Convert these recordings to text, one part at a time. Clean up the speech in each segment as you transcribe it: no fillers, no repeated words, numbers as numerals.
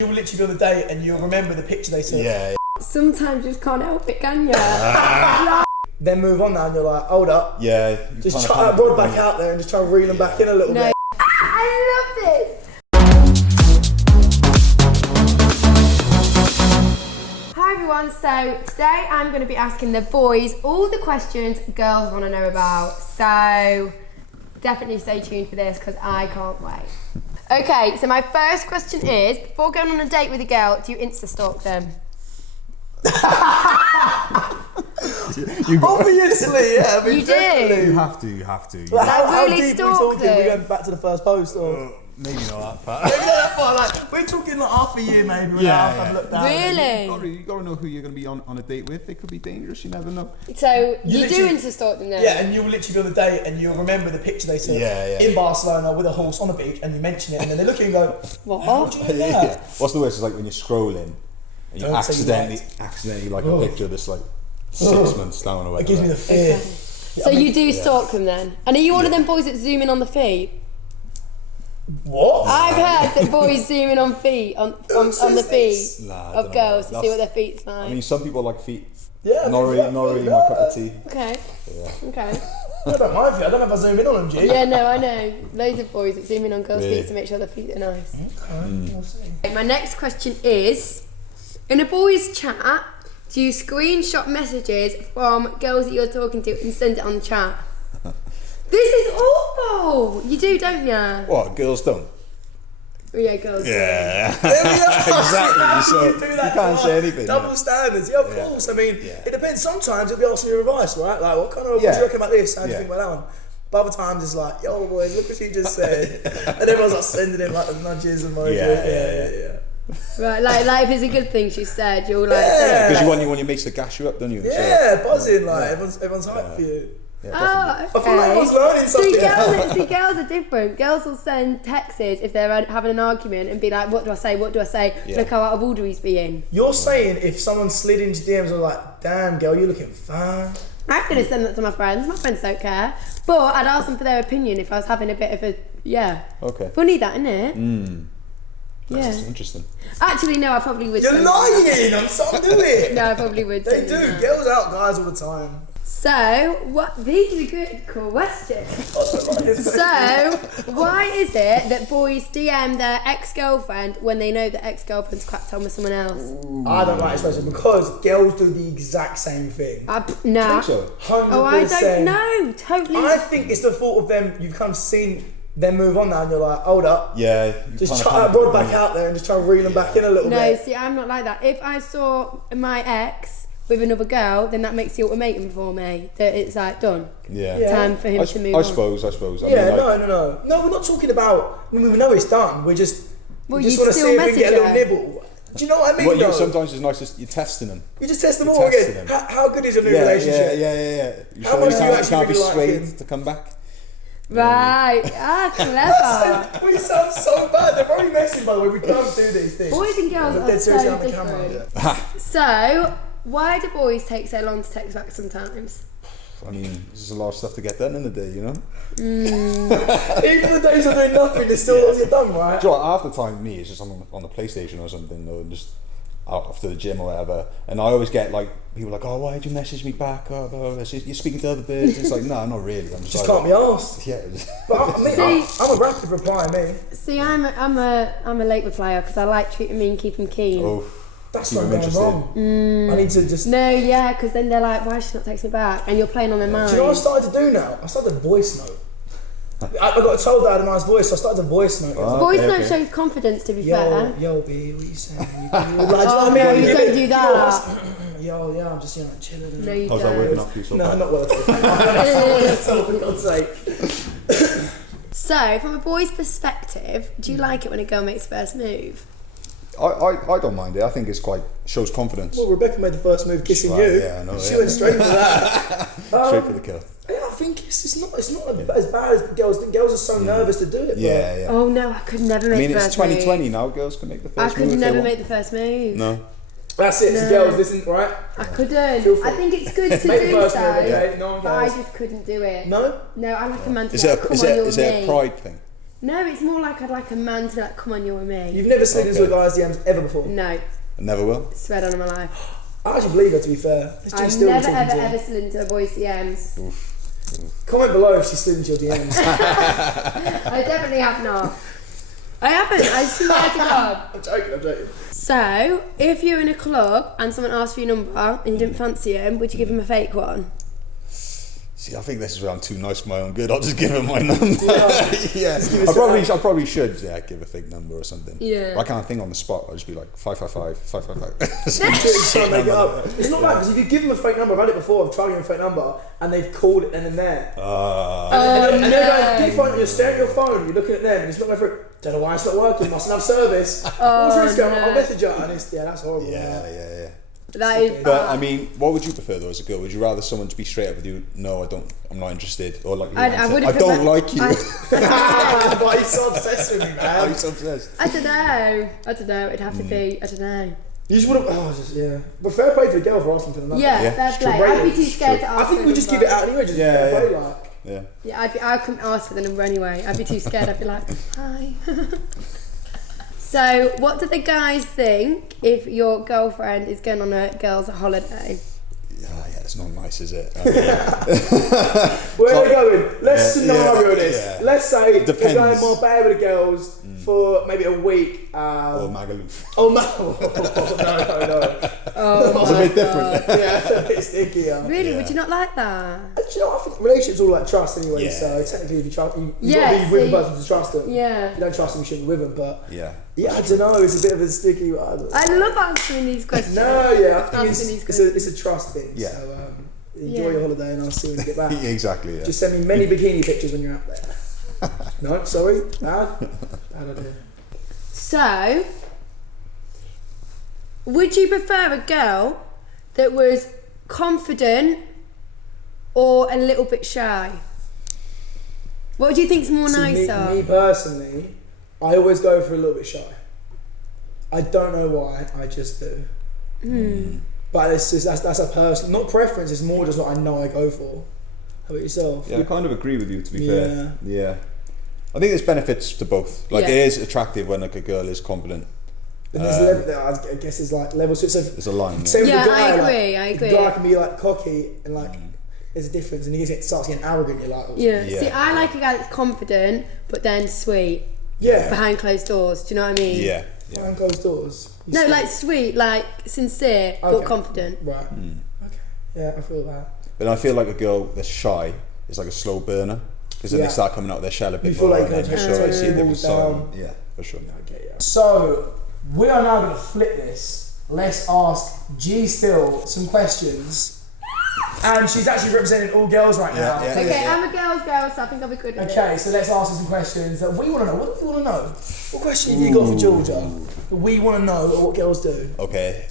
You'll literally be on the date and you'll remember the picture they took. Yeah. Sometimes you just can't help it, can you? Then move on now and you're like, hold up. Yeah. Just try that rod back out there and just try and reel them back in a little bit. I love this. Hi everyone, so today I'm going to be asking the boys all the questions girls want to know about. So definitely stay tuned for this because I can't wait. Okay, so my first question is, before going on a date with a girl, do you insta-stalk them? Obviously, yeah. I mean, You do? definitely. You have to. Like, how really deep stalk are we talking? them? We're going back to the first post or? Maybe not that far. Maybe not that far, like, we're talking like half a year maybe. Yeah. Look down. Really? You gotta know who you're gonna be on a date with. They could be dangerous, you never know. So you do literally- insta-stalk them then? Yeah, and you'll literally be on the date and you'll remember the picture they took in Barcelona with a horse on the beach and you mention it and then they look at you and go, what do you know that? What's the worst is like when you're scrolling and you Don't say accidentally like a picture that's like 6 months down or whatever. It gives me the fear. Okay. So you do stalk them then? And are you one of them boys that zoom in on the feet? What? I've heard that boys zoom in on feet, on the feet Nah, I of don't girls know. to see what their feet's like. I mean, some people like feet. Yeah, Not really my cup of tea. Okay. I Okay. don't mind feet. I don't know if I zoom in on them, G. Yeah, no, I know. Loads of boys that zoom in on girls' Really? feet to make sure their feet are nice. Okay, we'll see. Okay, my next question is, in a boys' chat, do you screenshot messages from girls that you're talking to and send it on the chat? This is awful! You do, don't you? What, girls don't? Oh, yeah, girls do. Yeah. There we are. Exactly. So You do that you can't to say us. anything. Double standards. Yeah, of course. I mean, it depends. Sometimes it'll be asking your advice, right? Like, what do you reckon about this? How do you think about that one? But other times it's like, yo, boys, look what she just said. And everyone's like sending him like the nudges and emojis. Yeah. Right, like if it's a good thing she said, you'll like Yeah. Because you want your mates to gas you up, don't you? Yeah, buzzing. Like, everyone's hyped for you. Oh, I feel like I was okay. learning something. See, girls are different. Girls will send texts if they're having an argument and be like, what do I say? What do I say? Yeah. Look how out of order he's being. You're saying if someone slid into DMs and was like, damn, girl, you're looking fine. I'm going to send that to my friends. My friends don't care. But I'd ask them for their opinion if I was having a bit of a, Okay. Funny that, isn't it? Yeah. That's interesting. Actually, no, I probably would. You're send lying. I'm sorry, do it. No, I probably would. They send do. that. Girls out guys all the time. So, these are good questions. So, why is it that boys DM their ex-girlfriend when they know that ex-girlfriend's cracked on with someone else? I don't like expression because girls do the exact same thing. No. So, 100%. Oh, I don't know. Totally. I think it's the thought of them, you've kind of seen them move on now and you're like, hold up. yeah. Just try that rod back out there and just try and reel them back in a little No, bit. see, I'm not like that. If I saw my ex with another girl, then that makes the ultimatum for me. That it's like, done. Yeah. Time for him to move I on. suppose. I Yeah, mean, like, no. No, we're not talking about, I mean, we know it's done. We just Well, want you'd to see still if we can get a little message her. nibble. Do you know what I mean? Well, though? sometimes it's nice just you're testing them. You just test them You're all testing again. them. How good is your new relationship? Yeah. You How sure much you do you can't, actually can't be really like swayed him? to come back? Right. Clever. We sound so bad. They're very messy, by the way. We don't do these things. Boys and girls I'm are dead serious so on the camera. different. So, why do boys take so long to text back sometimes? I mean, there's a lot of stuff to get done in the day, you know? Even the days of doing nothing, there's still lots to get done, right? Do you know what, half the time, me, it's just on the PlayStation or something, or just out after the gym or whatever. And I always get like, people like, oh, why did you message me back? Oh, blah, blah, blah. You're speaking to other birds. It's like, no, not really. I'm Just can't be asked. Yeah. But I'm a rapid reply, me. See, I'm a late replier because I like treating me and keeping keen. Oh, That's keep not them going interested. wrong. I need to just... No, yeah, because then they're like, why is she not texting me back? And you're playing on their mind. Do you know what I started to do now? I started a voice note. I got told that I had a nice voice, so I started a voice note. Voice note okay. shows confidence, to be fair. Yo, B, what you saying? Like, do you know what I Oh, mean? no, you Give don't it- do that. Yo, yeah, I'm just, chilling. No, you How's that don't. working out for you so No, far? I'm not working. For God's sake. So, from a boy's perspective, do you like it when a girl makes first move? I don't mind it. I think it's quite, shows confidence. Well, Rebecca made the first move kissing Right, you. yeah, I know, She yeah. went straight for that. Straight for the kill. Yeah, I think it's not as bad as girls. I think girls are so nervous to do it. But Yeah. Oh no, I could never I make mean, the it's first 2020 move. now. Girls can make the I first move could if never they make want. the first move. No. That's it. So girls, listen, right? I couldn't. Feel free. I think it's good to Make the do first so, move, okay? No one but I cares. just couldn't do it. No? No, I like a man to Is be it like, come on, a you're me. pride thing? No, it's more like I'd like a man to like, come on, you're with me. You've never slid into a guy's DMs ever before? No. Never will. Swear down on my life. I actually believe her, to be fair. I've never ever slid into a boy's DMs. Oof. Comment below if she slid into your DMs. I definitely have not. I haven't, I swear to God. I'm joking. So, if you're in a club and someone asks for your number and you didn't fancy him, would you give him a fake one? See, I think this is where I'm too nice for my own good. I'll just give him my number. Yeah. I probably should give a fake number or something. Yeah. But I can't think on the spot. I'll just be like 555. Trying to make it up. It's not bad because if you give them a fake number, I've had it before. I've tried to give them a fake number and they've called it then and there. And they're going, you're staring at your phone, you're looking at them, and it's not going through. Don't know why it's not working. Mustn't have service. What's your risk going? I'll message you, and it's that's horrible. Yeah. That is. But I mean, what would you prefer though as a girl? Would you rather someone to be straight up with you? No, I'm not interested. Or like, I don't like you. Why are you so obsessed with me, man? Why are you so obsessed? I don't know. It'd have to be. I don't know. You just would have. But fair play for the girl for asking for the number. Yeah, fair play. I'd be too scared to ask. I think we just give it out anyway. Just fair play, like. Yeah, I couldn't ask for the number anyway. I'd be too scared. I'd be like, hi. So, what do the guys think if your girlfriend is going on a girls' holiday? Yeah, it's not nice, is it? Where are we going? Let's scenario this. Yeah. Let's say Depends. we're going Marbella with the girls for maybe a week. Or Magaluf. Oh, no. It's a bit different. Yeah, a bit sticky. Really? Would you not like that? You know, I think relationships all about trust anyway. Yeah. So technically, if you trust, you've got to be with the person to trust them. Yeah. If you don't trust them, you shouldn't be with them. But Yeah, I don't know. It's a bit of a sticky one. I love answering these questions. No, I think it's a trust thing. Yeah. So enjoy your holiday, and I'll see when you get back. exactly. Yeah. Just send me many bikini pictures when you're out there. No, sorry, bad idea. So, would you prefer a girl that was confident or a little bit shy? What do you think's more nicer? Me personally, I always go for a little bit shy. I don't know why, I just do. But it's just, that's a personal, not preference, it's more just what I know I go for. How about yourself? Yeah, I kind of agree with you, to be fair. Yeah. I think there's benefits to both. Like, it is attractive when like a girl is confident. And there's level there, I guess there's like levels. So there's a line. Same with the guy, I agree. The guy can be like cocky and like, there's a difference, and he starts getting arrogant, you're like, oh. Yeah. See, I like a guy that's confident, but then sweet. Yeah. Behind closed doors, do you know what I mean? Yeah. Behind closed doors. No, like sweet, like sincere, but confident. Right. Okay. Yeah, I feel that. But I feel like a girl that's shy is like a slow burner. Because then they start coming out of their shell a bit more, like and then you sort of see them silent. Yeah, for sure. Okay, yeah. So, we are now going to flip this. Let's ask G Still some questions. And she's actually representing all girls right now. Yeah. Okay, I'm a girl's girl, so I think I'll be good at Okay, so let's ask her some questions that we want to know. What do you want to know? What question have you got for Georgia that we want to know what girls do? Okay,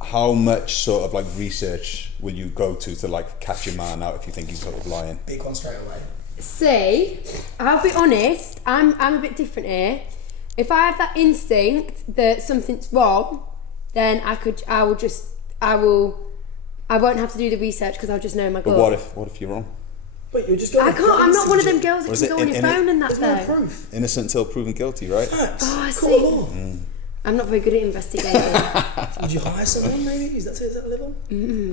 how much sort of like research will you go to like catch your man out if you think he's sort of lying? Big one straight away. See, I'll be honest, I'm a bit different here. If I have that instinct that something's wrong, then I won't have to do the research because I'll just know my gut. But what if you're wrong? But you're just going. I can't. I'm not one of them girls that can go on your phone and that though. There's no proof. Innocent until proven guilty, right? Facts. Oh, I see. I'm not very good at investigating. Would you hire someone maybe? Is that level?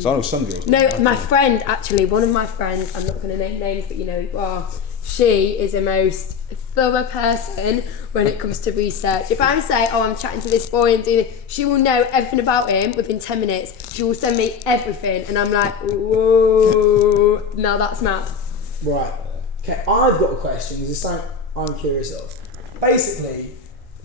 So I know some girls. No, my friend actually, one of my friends, I'm not going to name names, but you know who you are. She is the most thorough person when it comes to research. If I say, oh, I'm chatting to this boy and doing it, she will know everything about him within 10 minutes. She will send me everything, and I'm like, whoa, now that's mad. Right. Okay, I've got a question. This is something I'm curious of. Basically,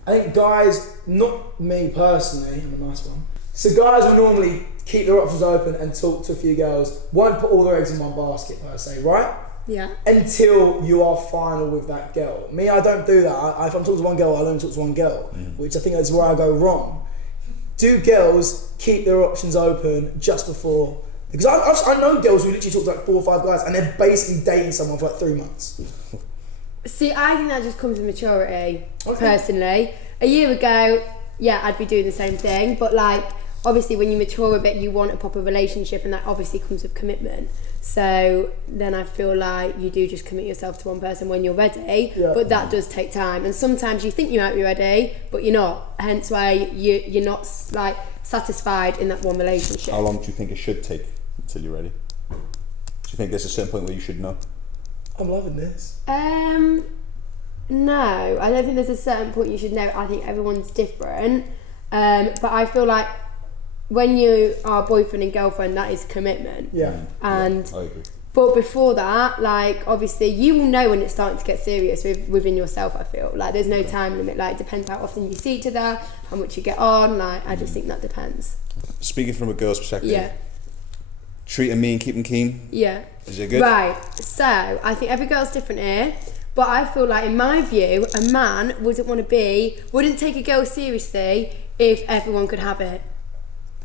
I think guys, not me personally, I'm a nice one. So guys will normally keep their options open and talk to a few girls. Won't put all their eggs in one basket per se, right? Yeah. Until you are final with that girl. Me, I don't do that. If I'm talking to one girl, I'll only talk to one girl, which I think is where I go wrong. Do girls keep their options open just before? Because I know girls who literally talk to like 4 or 5 guys and they're basically dating someone for like 3 months. See, I think that just comes with maturity, personally. A year ago, yeah, I'd be doing the same thing, but like, obviously when you mature a bit, you want a proper relationship, and that obviously comes with commitment. So then I feel like you do just commit yourself to one person when you're ready, but that does take time. And sometimes you think you might be ready, but you're not. Hence why you're not like satisfied in that one relationship. How long do you think it should take until you're ready? Do you think there's a certain point where you should know? I'm loving this. No, I don't think there's a certain point you should know. I think everyone's different. But I feel like when you are boyfriend and girlfriend, that is commitment. Yeah. And I agree. but before that, like obviously you will know when it's starting to get serious within yourself. I feel like there's no time limit. Like it depends how often you see each other, how much you get on. Like I just think that depends. Speaking from a girl's perspective, treating me and keeping keen. Yeah. Is it good? Right. So I think every girl's different here. But I feel like, in my view, a man wouldn't take a girl seriously if everyone could have it.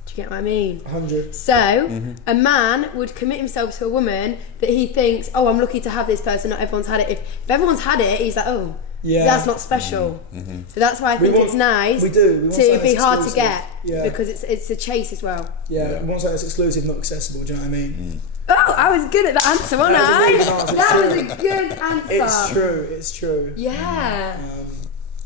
Do you get what I mean? 100. So, a man would commit himself to a woman that he thinks, oh, I'm lucky to have this person, not everyone's had it. If everyone's had it, he's like, oh, that's not special. So that's why I think it's nice to be hard to get, because it's a chase as well. Yeah, we want something that's exclusive, not accessible, do you know what I mean? Oh, I was good at the answer, wasn't I? That was a good answer. It's true. Yeah.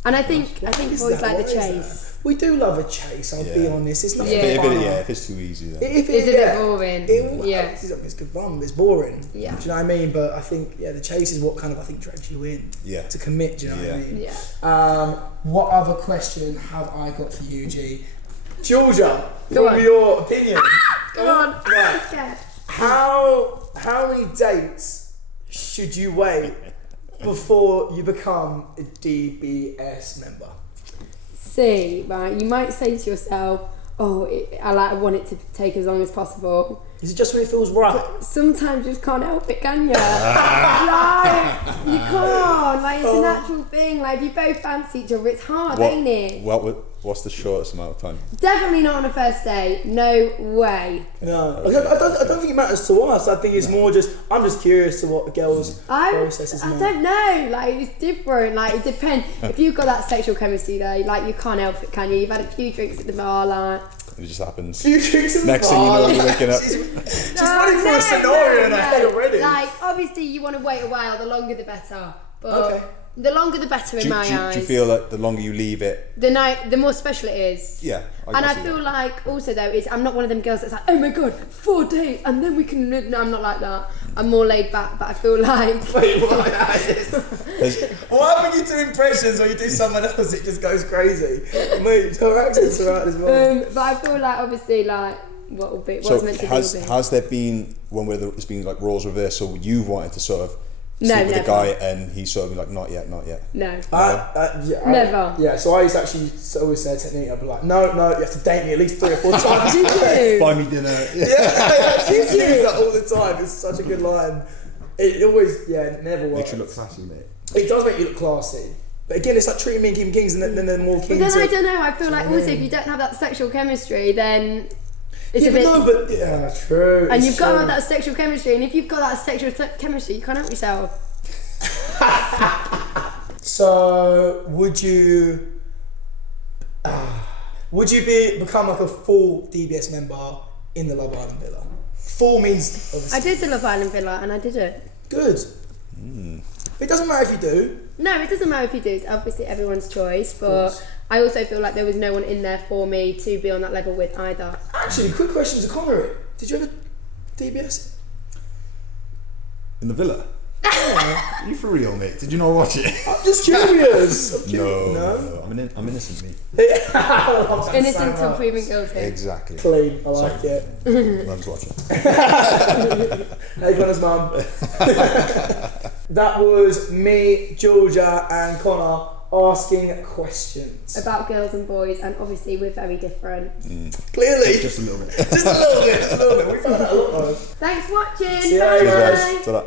And I think boys like the chase. We do love a chase, I'll be honest. It's not fun. If it's too easy, then. It's a bit boring. It's good fun, it's boring. Yeah. Do you know what I mean? But I think, the chase is what kind of, I think, drags you in to commit, do you know what I mean? Yeah. What other question have I got for you, G? Georgia, Go from your opinion. Come on. Right. How many dates should you wait before you become a DBS member? See, right, you might say to yourself, I want it to take as long as possible. Is it just when it feels right? But sometimes you just can't help it, can you? Like, you can't. Like, it's a natural thing. Like, if you both fancy each other, it's hard, ain't it? What's the shortest amount of time? Definitely not on a first date. No way. No, I don't think it matters to us. I think it's more just, I'm just curious to what the girls' process is. I don't know. Like, it's different. Like, it depends. If you've got that sexual chemistry, though, like, you can't help it, can you? You've had a few drinks at the bar, like. It just happens. Few drinks in the Next bar. thing you know, you're waking up. She's running for a scenario in her head already. Like, obviously, you want to wait a while. The longer, the better. But the longer, the better in my eyes. Do you feel like the longer you leave it, the more special it is? Yeah. I feel like also though, I'm not one of them girls that's like, oh my god, 4 days and then we can. No, I'm not like that. I'm more laid back, but I feel like. Wait, what? What happens when you do impressions or you do someone else? It just goes crazy. Mate, her accents are out as well. But I feel like obviously like what's meant to be. Has there been one where it's been like roles reversed? So you've wanted to sort of. No, with the guy and he's sort of like, not yet. No. Never. Yeah, so I used to actually always say a technique, I'd be like, no, you have to date me at least 3 or 4 times. Did you? Buy me dinner. She used to use that all the time. It's such a good line. It always, it never works. Makes you look classy, mate. It does make you look classy. But again, it's like treating me and keeping kings and then more kings. But then I don't know, I feel like also if you don't have that sexual chemistry, then... It's a bit, true. And you've got to have that sexual chemistry, and if you've got that sexual chemistry, you can't help yourself. So, would you become like a full DBS member in the Love Island villa? Full means obviously. I did the Love Island villa, and I did it. Good. It doesn't matter if you do. No, it doesn't matter if you do. It's obviously everyone's choice, but I also feel like there was no one in there for me to be on that level with either. Actually, quick question to Connagh. Did you ever DBS? In the villa? Yeah. You for real, mate? Did you not watch it? I'm just curious. No. I'm innocent, me. Innocent till proven guilty. Exactly. Clean. I like it. Mum's watching. Hey, Connor's mum. That was me, Georgia, and Connagh asking questions about girls and boys, and obviously we're very different. Clearly. Just a little bit. Just a little bit. We found out a lot though. Thanks for watching. See you later, guys. Ta-da.